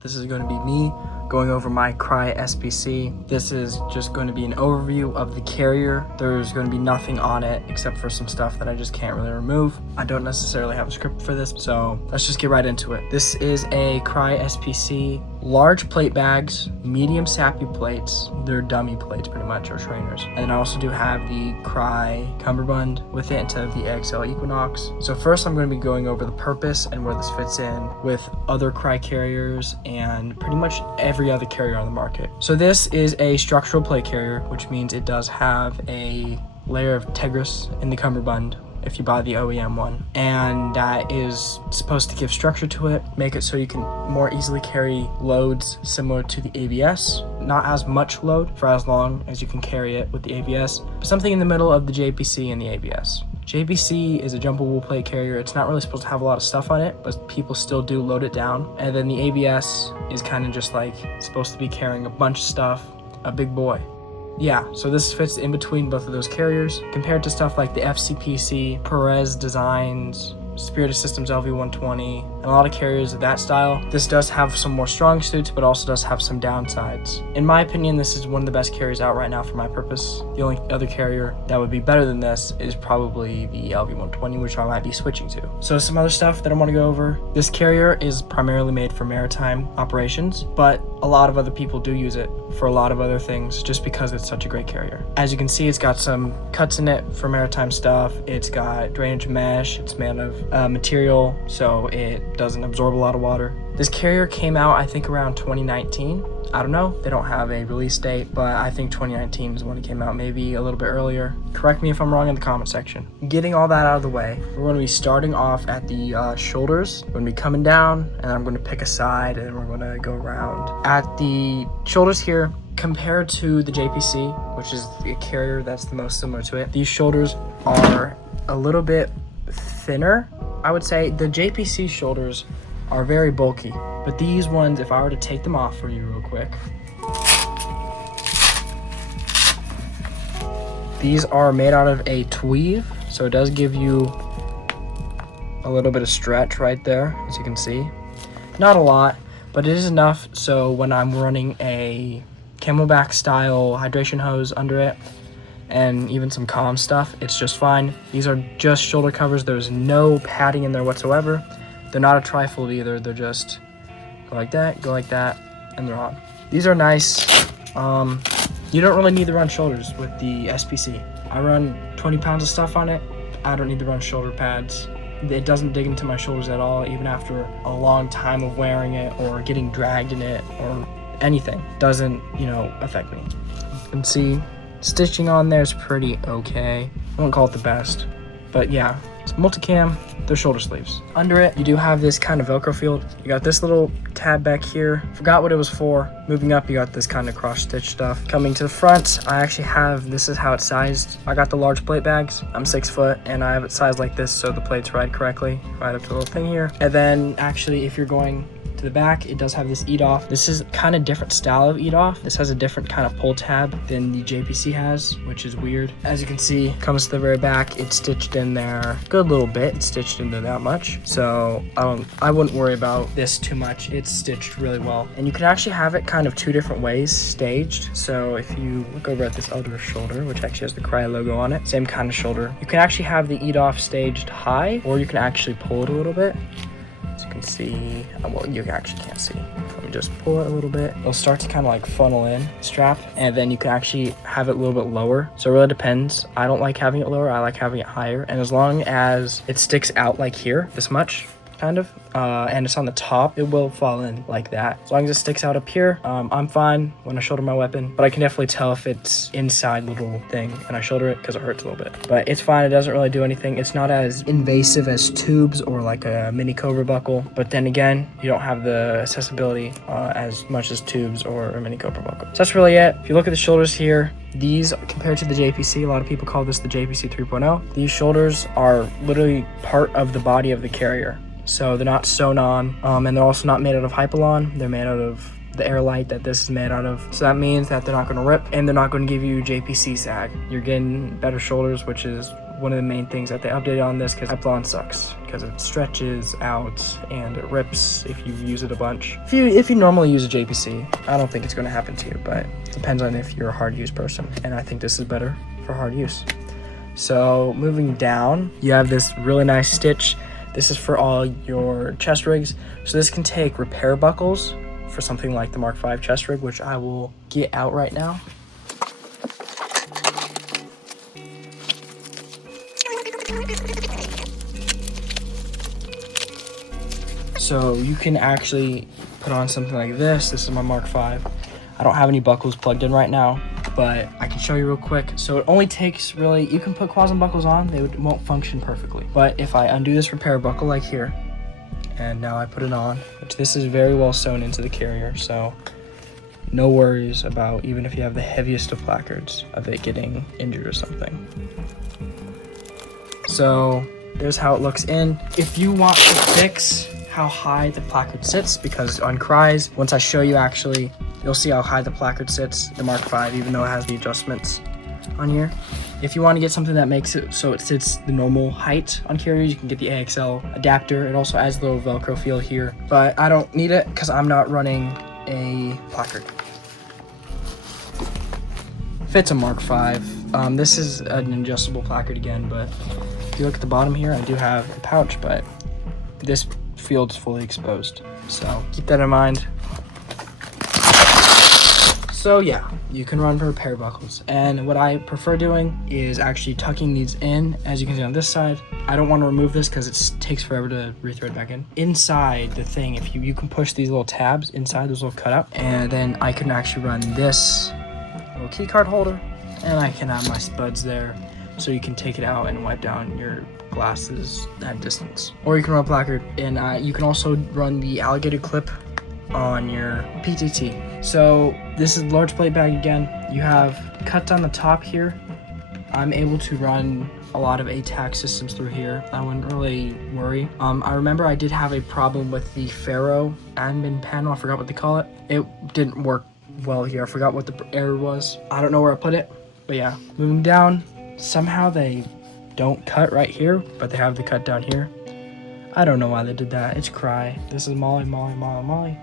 This is going to be me going over my Crye Spc. This is just going to be an overview of the carrier. There's going to be nothing on it except for some stuff that I just can't really remove. I don't necessarily have a script for this, so let's just get right into it. This is a Crye Spc. Large plate bags, medium sappy plates. They're dummy plates pretty much, or trainers. And then I also do have the Crye Cummerbund with it instead of the XL Equinox. So first I'm going to be going over the purpose and where this fits in with other Crye carriers and pretty much every other carrier on the market. So this is a structural plate carrier, which means it does have a layer of Tegris in the Cummerbund if you buy the OEM one, and that is supposed to give structure to it, make it so you can more easily carry loads similar to the ABS. Not as much load for as long as you can carry it with the ABS, but something in the middle of the JPC and the ABS. JPC is a jumpable plate carrier. It's not really supposed to have a lot of stuff on it, but people still do load it down. And then the ABS is kind of just like supposed to be carrying a bunch of stuff, a big boy. Yeah, so this fits in between both of those carriers. Compared to stuff like the FCPC, Perez Designs, Spirited Systems LV120, and a lot of carriers of that style, this does have some more strong suits, but also does have some downsides. In my opinion, this is one of the best carriers out right now for my purpose. The only other carrier that would be better than this is probably the LV120, which I might be switching to. So some other stuff that I want to go over. This carrier is primarily made for maritime operations, but a lot of other people do use it for a lot of other things just because it's such a great carrier. As you can see, it's got some cuts in it for maritime stuff. It's got drainage mesh. It's made of material, so it doesn't absorb a lot of water. This carrier came out, I think, around 2019. I don't know, they don't have a release date, but I think 2019 is when it came out, maybe a little bit earlier. Correct me if I'm wrong in the comment section. Getting all that out of the way, we're going to be starting off at the shoulders. We're going to be coming down, and I'm going to pick a side, and we're going to go around. At the shoulders here, compared to the JPC, which is the carrier that's the most similar to it, these shoulders are a little bit thinner, I would say. The JPC shoulders are very bulky, but these ones, if I were to take them off for you real quick, these are made out of a tweave, so it does give you a little bit of stretch right there, as you can see. Not a lot, but it is enough so when I'm running a Camelback style hydration hose under it and even some calm stuff, it's just fine. These are just shoulder covers. There's no padding in there whatsoever. They're not a trifold either. They're just go like that, and they're on. These are nice. You don't really need to run shoulders with the SPC. I run 20 pounds of stuff on it. I don't need to run shoulder pads. It doesn't dig into my shoulders at all, even after a long time of wearing it or getting dragged in it or anything. Doesn't, affect me. You can see stitching on there is pretty okay. I won't call it the best, but yeah, it's multicam. They're shoulder sleeves. Under it, you do have this kind of Velcro field. You got this little tab back here. Forgot what it was for. Moving up, you got this kind of cross stitch stuff. Coming to the front, I actually have, this is how it's sized. I got the large plate bags. I'm 6 foot and I have it sized like this so the plates ride correctly. Right up to the little thing here. And then actually, if you're going to the back, it does have this eat off. This is kind of different style of eat off. This has a different kind of pull tab than the JPC has, which is weird. As you can see, comes to the very back. It's stitched in there a good little bit. It's stitched into that much, so I wouldn't worry about this too much. It's stitched really well, and you can actually have it kind of two different ways staged. So if you look over at this other shoulder, which actually has the Crye logo on it, same kind of shoulder, you can actually have the eat off staged high, or you can actually pull it a little bit. As you can see, well, you actually can't see. Let me just pull it a little bit. It'll start to kind of like funnel in strap, and then you can actually have it a little bit lower. So it really depends. I don't like having it lower. I like having it higher. And as long as it sticks out like here, this much, kind of, and it's on the top, it will fall in like that. As long as it sticks out up here, I'm fine when I shoulder my weapon, but I can definitely tell if it's inside the little thing and I shoulder it because it hurts a little bit. But it's fine. It doesn't really do anything. It's not as invasive as tubes or like a mini Cobra buckle, but then again, you don't have the accessibility as much as tubes or a mini Cobra buckle. So that's really it. If you look at the shoulders here, these, compared to the JPC, a lot of people call this the JPC 3.0. These shoulders are literally part of the body of the carrier. So they're not sewn on, and they're also not made out of Hypalon. They're made out of the Airlight that this is made out of. So that means that they're not going to rip, and they're not going to give you JPC sag. You're getting better shoulders, which is one of the main things that they updated on this, because Teflon sucks because it stretches out and it rips if you use it a bunch. If you normally use a JPC, I don't think it's going to happen to you, but it depends on if you're a hard use person, and I think this is better for hard use. So moving down, you have this really nice stitch. This is for all your chest rigs. So this can take repair buckles for something like the Mark V chest rig, which I will get out right now. So you can actually put on something like this. This is my Mark V. I don't have any buckles plugged in right now, but I can show you real quick. So it only takes really, you can put quasim buckles on, they won't function perfectly. But if I undo this repair buckle like here, and now I put it on, which this is very well sewn into the carrier, so no worries about, even if you have the heaviest of placards, of it getting injured or something. So there's how it looks in. If you want to fix how high the placard sits, because on Crye's, once I show you actually, you'll see how high the placard sits, the Mark V, even though it has the adjustments on here. If you want to get something that makes it so it sits the normal height on carriers, you can get the AXL adapter. It also adds a little Velcro feel here, but I don't need it because I'm not running a placard. Fits a Mark V. This is an adjustable placard again, but if you look at the bottom here, I do have a pouch, but this field's fully exposed. So keep that in mind. So yeah, you can run for repair buckles. And what I prefer doing is actually tucking these in, as you can see on this side. I don't want to remove this because it takes forever to rethread back in. Inside the thing, if you can push these little tabs inside, those little cut up, and then I can actually run this little key card holder, and I can have my spuds there, so you can take it out and wipe down your glasses at distance. Or you can run a placard, and you can also run the alligator clip on your PTT. So this is large plate bag again. You have cuts on the top here. I'm able to run a lot of ATAC systems through here. I wouldn't really worry. I remember I did have a problem with the Faro admin panel. I forgot what they call it. It didn't work well here. I forgot what the error was. I don't know where I put it, but yeah. Moving down, somehow they don't cut right here, but they have the cut down here. I don't know why they did that. It's Crye. This is Molly.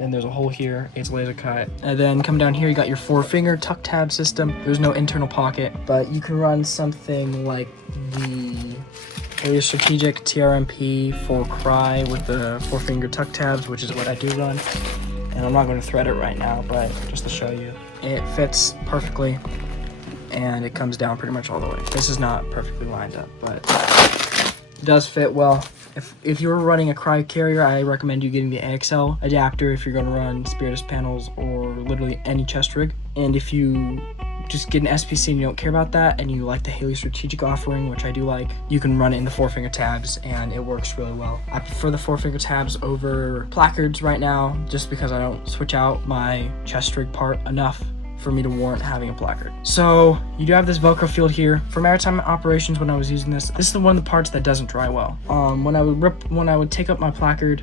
Then there's a hole here. It's laser cut. And then come down here, you got your 4-finger tuck tab system. There's no internal pocket, but you can run something like the Strategic TRMP for Crye with the 4-finger tuck tabs, which is what I do run. And I'm not going to thread it right now, but just to show you, it fits perfectly, and it comes down pretty much all the way. This is not perfectly lined up, but it does fit well. If you're running a Crye carrier, I recommend you getting the AXL adapter if you're going to run Spiritus panels or literally any chest rig. And if you just get an SPC and you don't care about that, and you like the Haley Strategic offering, which I do like, you can run it in the 4-finger tabs, and it works really well. I prefer the 4-finger tabs over placards right now, just because I don't switch out my chest rig part enough for me to warrant having a placard. So you do have this Velcro field here. For maritime operations, when I was using this is the one of the parts that doesn't dry well. When I would take up my placard,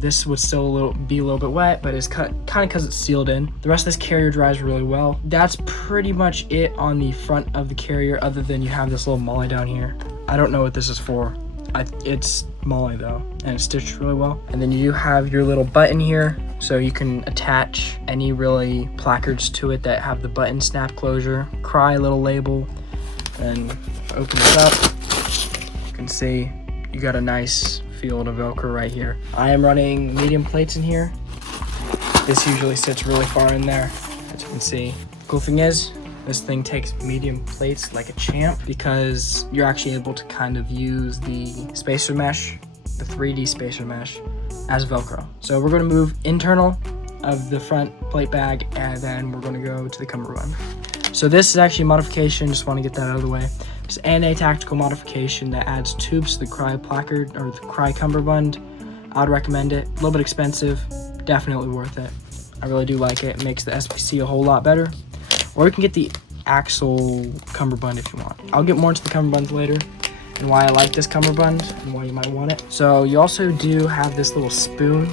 this would still be a little bit wet, but it's kind of because it's sealed in. The rest of this carrier dries really well. That's pretty much it on the front of the carrier, other than you have this little molly down here. I don't know what this is for. It's molly though, and it's stitched really well. And then you have your little button here, so you can attach any really placards to it that have the button snap closure. Crye little label, and open this up, you can see you got a nice field of Velcro right here. I am running medium plates in here. This usually sits really far in there, as you can see. Cool thing is, this thing takes medium plates like a champ, because you're actually able to kind of use the spacer mesh, the 3D spacer mesh, as Velcro. So we're going to move internal of the front plate bag, and then we're going to go to the Cummerbund. So this is actually a modification, just want to get that out of the way. It's an ANA tactical modification that adds tubes to the Crye placard, or the Crye Cummerbund. I would recommend it. A little bit expensive, definitely worth it. I really do like it. It makes the SPC a whole lot better. Or you can get the Axle Cummerbund if you want. I'll get more into the Cummerbund later, and why I like this Cummerbund, and why you might want it. So you also do have this little spoon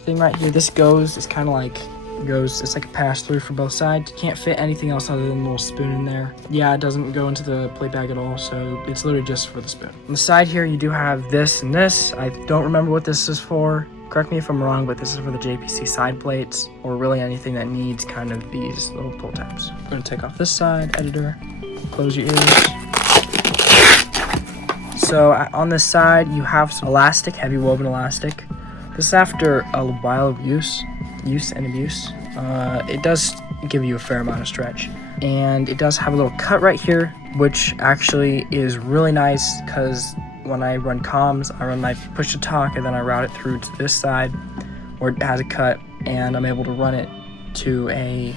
thing right here. This goes, it's kind of like it's like a pass through for both sides. Can't fit anything else other than a little spoon in there. Yeah, it doesn't go into the plate bag at all, so it's literally just for the spoon. On the side here, you do have this and this. I don't remember what this is for. Correct me if I'm wrong, but this is for the JPC side plates, or really anything that needs kind of these little pull tabs. I'm gonna take off this side, editor, close your ears. So on this side, you have some elastic, heavy woven elastic. This is after a while of use and abuse. It does give you a fair amount of stretch. And it does have a little cut right here, which actually is really nice because when I run comms, I run my push to talk and then I route it through to this side where it has a cut, and I'm able to run it to a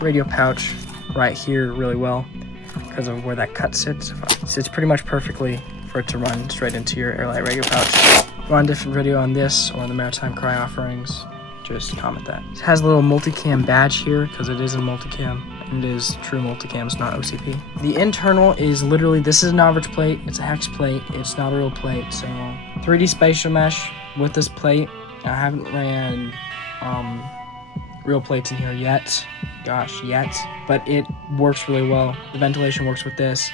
radio pouch right here really well because of where that cut sits. It sits pretty much perfectly for it to run straight into your Airlight radio pouch. Run a different video on this or the Maritime Crye offerings, just comment that. It has a little multicam badge here because it is a multicam. It is true multicam, it's not OCP. The internal is literally, this is an average plate, it's a hex plate, it's not a real plate. So 3D spatial mesh with this plate. I haven't ran real plates in here yet, but it works really well. The ventilation works with this.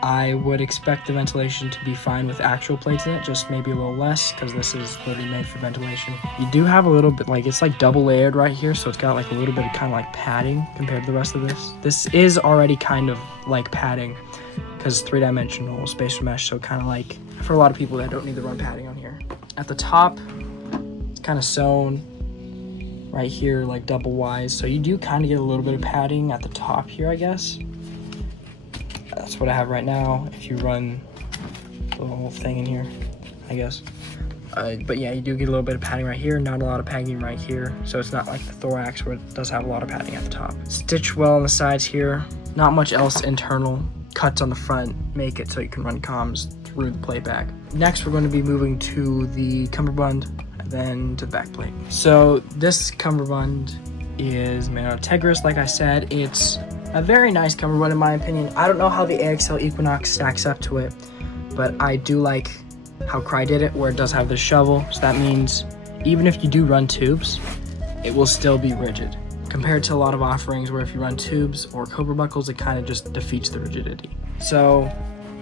I would expect the ventilation to be fine with actual plates in it, just maybe a little less because this is literally made for ventilation. You do have a little bit, like it's like double layered right here, so it's got like a little bit of kind of like padding compared to the rest of this. This is already kind of like padding because it's 3-dimensional spatial mesh, so kind of like for a lot of people that don't need to run padding on here. At the top, it's kind of sewn right here like double wise, so you do kind of get a little bit of padding at the top here, I guess. That's what I have right now. If you run the whole thing in here, I guess. But yeah, you do get a little bit of padding right here, not a lot of padding right here. So it's not like the thorax where it does have a lot of padding at the top. Stitched well on the sides here. Not much else internal. Cuts on the front make it so you can run comms through the plate bag. Next, we're going to be moving to the Cummerbund and then to the back plate. So this Cummerbund is made out of Tegris, like I said. It's a very nice Cummerbund in my opinion. I don't know how the AXL Equinox stacks up to it, but I do like how Crye did it, where it does have this shovel. So that means even if you do run tubes, it will still be rigid. Compared to a lot of offerings where if you run tubes or Cobra buckles, it kind of just defeats the rigidity. So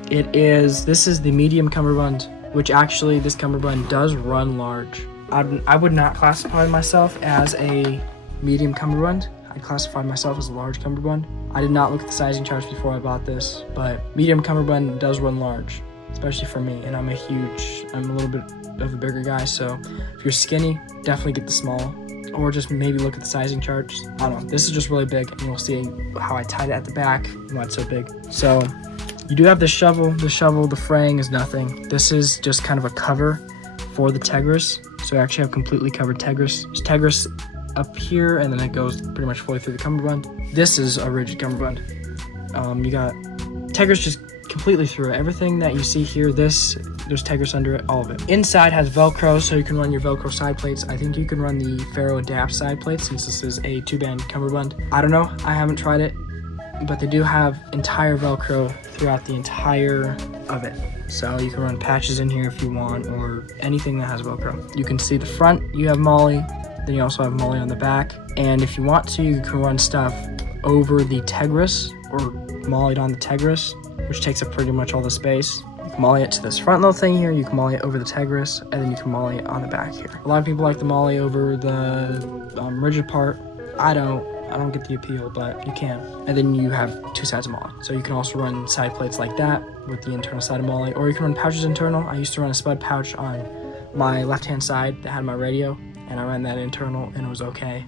this is the medium Cummerbund, which actually this Cummerbund does run large. I would not classify myself as a medium Cummerbund. I classified myself as a large Cummerbund. I did not look at the sizing charts before I bought this, but medium Cummerbund does run large, especially for me, and I'm a little bit of a bigger guy, so if you're skinny, definitely get the small, or just maybe look at the sizing charts. I don't know, this is just really big, and you'll see how I tied it at the back and why it's so big. So you do have the shovel, the fraying is nothing. This is just kind of a cover for the Tegris, so I actually have completely covered Tegris. There's Tegris up here, and then it goes pretty much fully through the Cummerbund. This is a rigid Cummerbund. You got Tegris just completely through it. Everything that you see here, there's Tegris under it, all of it. Inside has Velcro, so you can run your Velcro side plates. I think you can run the Faro Adapt side plates since this is a 2-band Cummerbund. I don't know, I haven't tried it, but they do have entire Velcro throughout the entire of it. So you can run patches in here if you want, or anything that has Velcro. You can see the front, you have Molly, then you also have Molly on the back. And if you want to, you can run stuff over the Tegris or Mollied on the Tegris, which takes up pretty much all the space. You can Molly it to this front little thing here, you can Molly it over the Tegris, and then you can Molly it on the back here. A lot of people like the Molly over the rigid part. I don't get the appeal, but you can. And then you have 2 sides of Molly. So you can also run side plates like that with the internal side of Molly, or you can run pouches internal. I used to run a spud pouch on my left-hand side that had my radio, and I ran that internal and it was okay.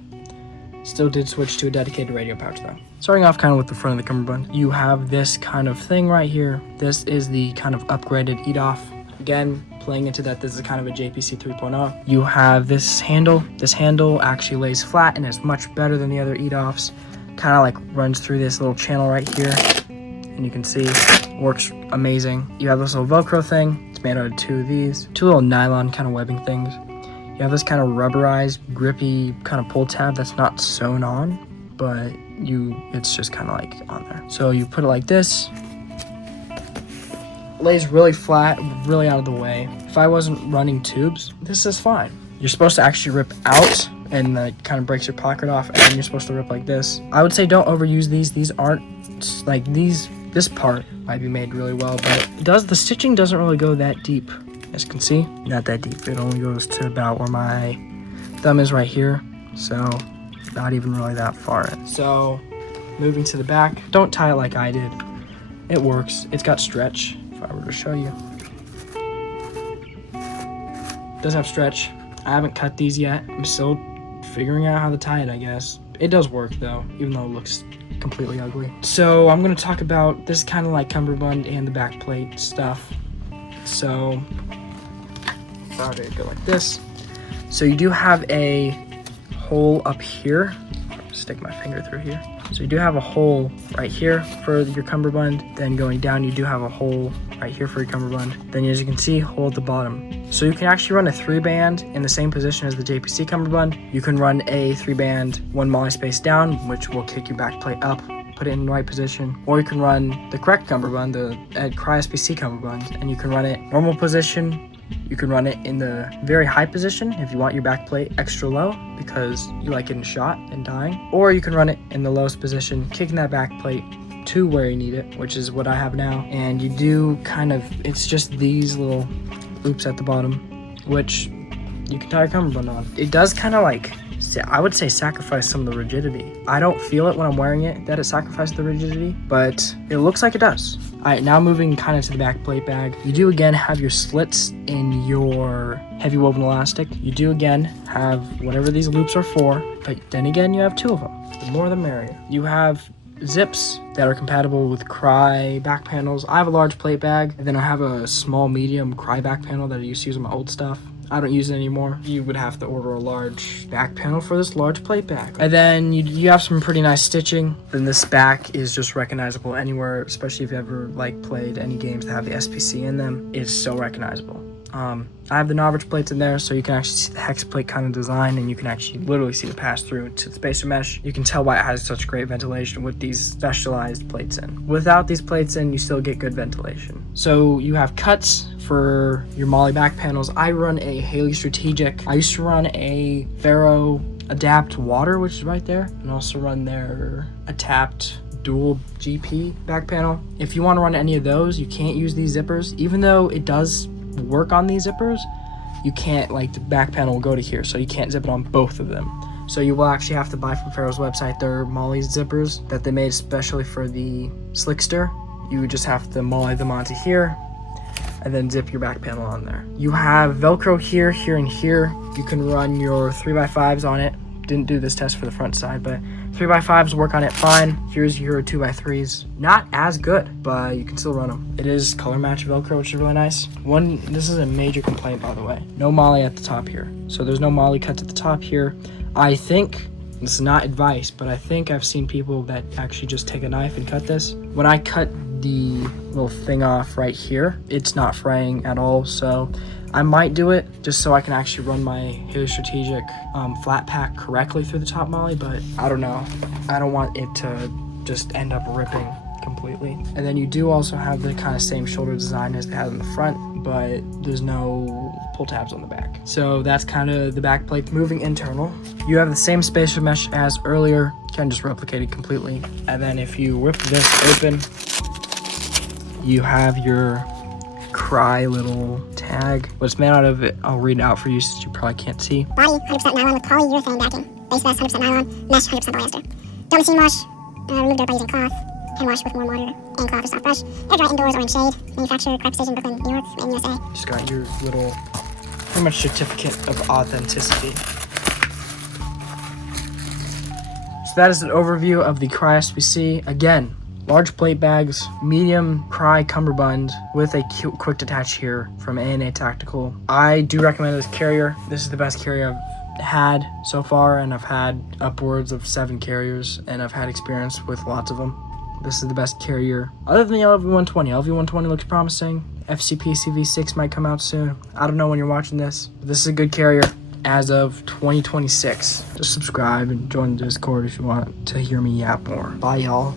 Still did switch to a dedicated radio pouch though. Starting off kind of with the front of the Cummerbund, you have this kind of thing right here. This is the kind of upgraded eat-off. Again, playing into that, this is kind of a JPC 3.0. You have this handle. This handle actually lays flat and is much better than the other eat-offs. Kind of like runs through this little channel right here, and you can see works amazing. You have this little Velcro thing. It's made out of 2 of these, 2 little nylon kind of webbing things. You have this kind of rubberized, grippy kind of pull tab that's not sewn on, but it's just kind of like on there. So you put it like this. Lays really flat, really out of the way. If I wasn't running tubes, this is fine. You're supposed to actually rip out and that kind of breaks your pocket off, and then you're supposed to rip like this. I would say don't overuse these. These aren't like these. This part might be made really well, but the stitching doesn't really go that deep. As you can see, not that deep. It only goes to about where my thumb is right here, so not even really that far in. So moving to the back, don't tie it like I did. It works. It's got stretch. If I were to show you, it does have stretch. I haven't cut these yet. I'm still figuring out how to tie it, I guess. It does work though, even though it looks completely ugly. So I'm going to talk about this kind of like Cummerbund and the back plate stuff. So if I were to go like this, so you do have a hole up here. Stick my finger through here. So you do have a hole right here for your Cummerbund. Then going down, you do have a hole right here for your Cummerbund. Then as you can see, hole at the bottom. So you can actually run a 3-band in the same position as the JPC Cummerbund. You can run a 3-band 1 molly space down, which will kick your back plate up, put it in the right position. Or you can run the correct Cummerbund, the Crye Spc Cummerbund, and you can run it normal position. You can run it in the very high position if you want your back plate extra low because you like getting shot and dying. Or you can run it in the lowest position, kicking that back plate to where you need it, which is what I have now. And you do kind of, it's just these little loops at the bottom, which you can tie your Cummerbund on. It does kind of like, I would say sacrifice some of the rigidity. I don't feel it when I'm wearing it, that it sacrifices the rigidity, but it looks like it does. All right, now moving kind of to the back plate bag. You do again have your slits in your heavy woven elastic. You do again have whatever these loops are for, but then again, you have 2 of them. The more the merrier. You have zips that are compatible with Crye back panels. I have a large plate bag, and then I have a small medium Crye back panel that I used to use on my old stuff. I don't use it anymore. You would have to order a large back panel for this large plate bag. And then you have some pretty nice stitching. Then this back is just recognizable anywhere, especially if you ever like played any games that have the SPC in them. It's so recognizable. I have the Novice plates in there, so you can actually see the hex plate kind of design, and you can actually literally see the pass through to the spacer mesh. You can tell why it has such great ventilation with these specialized plates in. Without these plates in, you still get good ventilation. So you have cuts for your molly back panels. I run a Haley Strategic. I used to run a Faro Adapt Water, which is right there, and also run their Adapt dual GP back panel. If you want to run any of those, you can't use these zippers. Even though it does work on these zippers, you can't, like, the back panel will go to here, so you can't zip it on both of them. So you will actually have to buy from Faro's website their molly zippers that they made especially for the Slickster. You would just have to molly them onto here and then zip your back panel on there. You have Velcro here, here, and here. You can run your 3x5s on it. Didn't do this test for the front side, but 3x5s work on it fine. Here's your 2x3s. Not as good, but you can still run them. It is color match Velcro, which is really nice. This is a major complaint, by the way. No molly at the top here. So there's no molly cuts at the top here. I think, this is not advice, but I think I've seen people that actually just take a knife and cut this. When I cut the little thing off right here, it's not fraying at all, so I might do it just so I can actually run my Haley Strategic flat pack correctly through the top molly, but I don't know. I don't want it to just end up ripping completely. And then you do also have the kind of same shoulder design as they have in the front, but there's no pull tabs on the back. So that's kind of the back plate. Moving internal, you have the same spacer mesh as earlier, kind of just replicated completely. And then if you rip this open, you have your Crye little tag. What's made out of it, I'll read it out for you since you probably can't see. Body 100% nylon with polyurethane backing. Base vest 100% nylon. Mesh 100% polyester. Don't machine wash. Remove dirt by using cloth. Hand wash with warm water and cloth or soft brush. Air dry indoors or in shade. Manufacturer Crye Spc, Brooklyn, New York, made in USA. Just got your little, pretty much certificate of authenticity. So that is an overview of the Crye Spc. Again, large plate bags, medium Crye Cummerbund with a quick detach here from A&A Tactical. I do recommend this carrier. This is the best carrier I've had so far, and I've had upwards of 7 carriers, and I've had experience with lots of them. This is the best carrier other than the LV-120. LV-120 looks promising. FCP CV6 might come out soon. I don't know when you're watching this, but this is a good carrier as of 2026. Just subscribe and join the Discord if you want to hear me yap more. Bye, y'all.